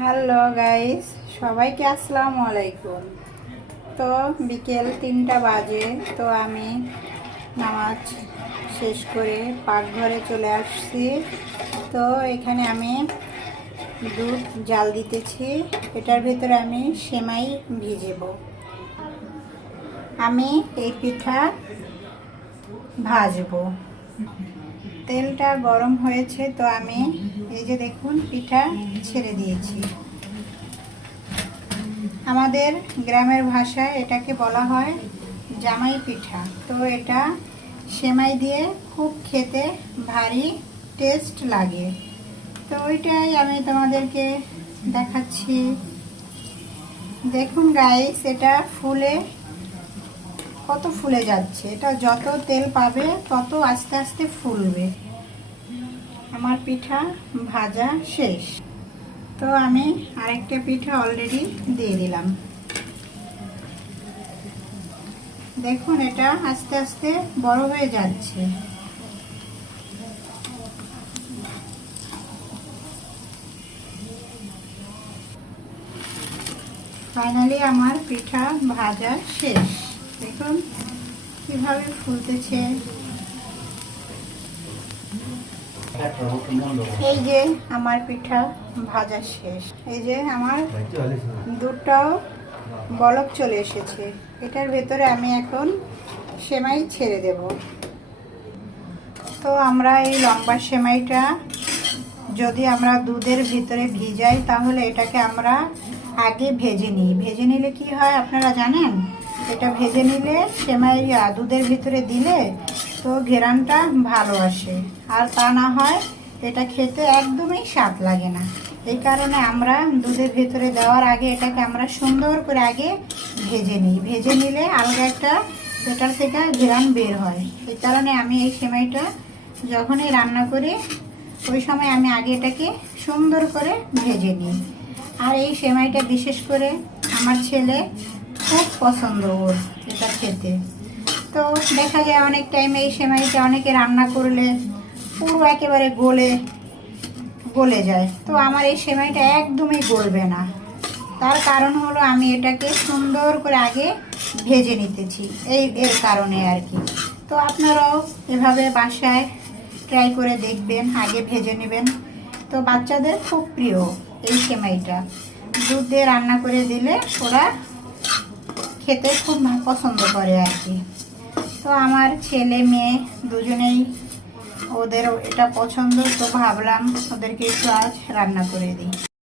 Hello guys, সবাইকে আসসালামু আলাইকুম। তো বিকেল 3টা বাজে। তো আমি নামাজ শেষ করে পাকঘরে চলে আসছি। তো এখানে আমি দুধ জাল দিতেছি। এটার ভিতরে আমি সেমাই ভিজাবো। আমি এই পিঠা ভাজবো। তেলটা গরম হয়েছে, তো আমি এই যে দেখুন পিঠা ছেড়ে দিয়েছি। আমাদের গ্রামের ভাষায় এটাকে বলা হয় জামাই পিঠা। তো এটা সেমাই দিয়ে খুব খেতে ভারী টেস্ট লাগে। তো ওইটাই আমি তোমাদেরকে দেখাচ্ছি। দেখুন গাইস, এটা ফুলে কত ফুলে যাচ্ছে। এটা যত তেল পাবে তত আস্তে আস্তে ফুলবে। আমার পিঠা ভাজা শেষ। তো আমি আরেকটা পিঠা অলরেডি দিয়ে দিলাম। দেখুন এটা আস্তে আস্তে বড় হয়ে যাচ্ছে। ফাইনালি আমার পিঠা ভাজা শেষ। দেখুন কিভাবে ফুলতেছে। এই যে আমার পিঠা ভাজা শেষ। এই যে আমার দুধটাও বলক চলে এসেছে। এটার ভেতরে আমি এখন সেমাই ছেড়ে দেব। তো আমরা এই লম্বা সেমাইটা যদি আমরা দুধের ভিতরে ভিজাই, তাহলে এটাকে আমরা আগে ভেজে নিই। ভেজে নিলে কি হয় আপনারা জানেন? এটা ভেজে নিলে সেমাই দুধের ভিতরে দিলে তো ঘেরানটা ভালো আসে। আর তা না হয় এটা খেতে একদমই স্বাদ লাগে না। এই কারণে আমরা দুধের ভিতরে দেওয়ার আগে এটাকে আমরা সুন্দর করে আগে ভেজে নিই। ভেজে নিলে আলাদা একটা এটার থেকে ঘেরান বের হয়। এই কারণে আমি এই সেমাইটা যখনই রান্না করি ওই সময় আমি আগে এটাকে সুন্দর করে ভেজে নিই। আর এই সেমাইটা বিশেষ করে আমার ছেলে খুব পছন্দ ওর এটা খেতে। তো দেখা যায় অনেক টাইমে এই সেমাইটা অনেকে রান্না করলে পুরো একেবারে গলে যায়। তো আমার এই সেমাইটা একদমই গলবে না। তার কারণ হলো আমি এটাকে সুন্দর করে আগে ভেজে নিতেছি, এর কারণে আর কি। তো আপনারাও এভাবে বাসায় ট্রাই করে দেখবেন, আগে ভেজে নেবেন। তো বাচ্চাদের খুব প্রিয় এই সেমাইটা। দুধ দিয়ে রান্না করে দিলে ওরা খেতে খুব পছন্দ করে আর কি। তো আমার ছেলে মেয়ে দুজনেই ওদের এটা পছন্দ। তো ভাবলাম ওদেরকে একটু আজ রান্না করে দিই।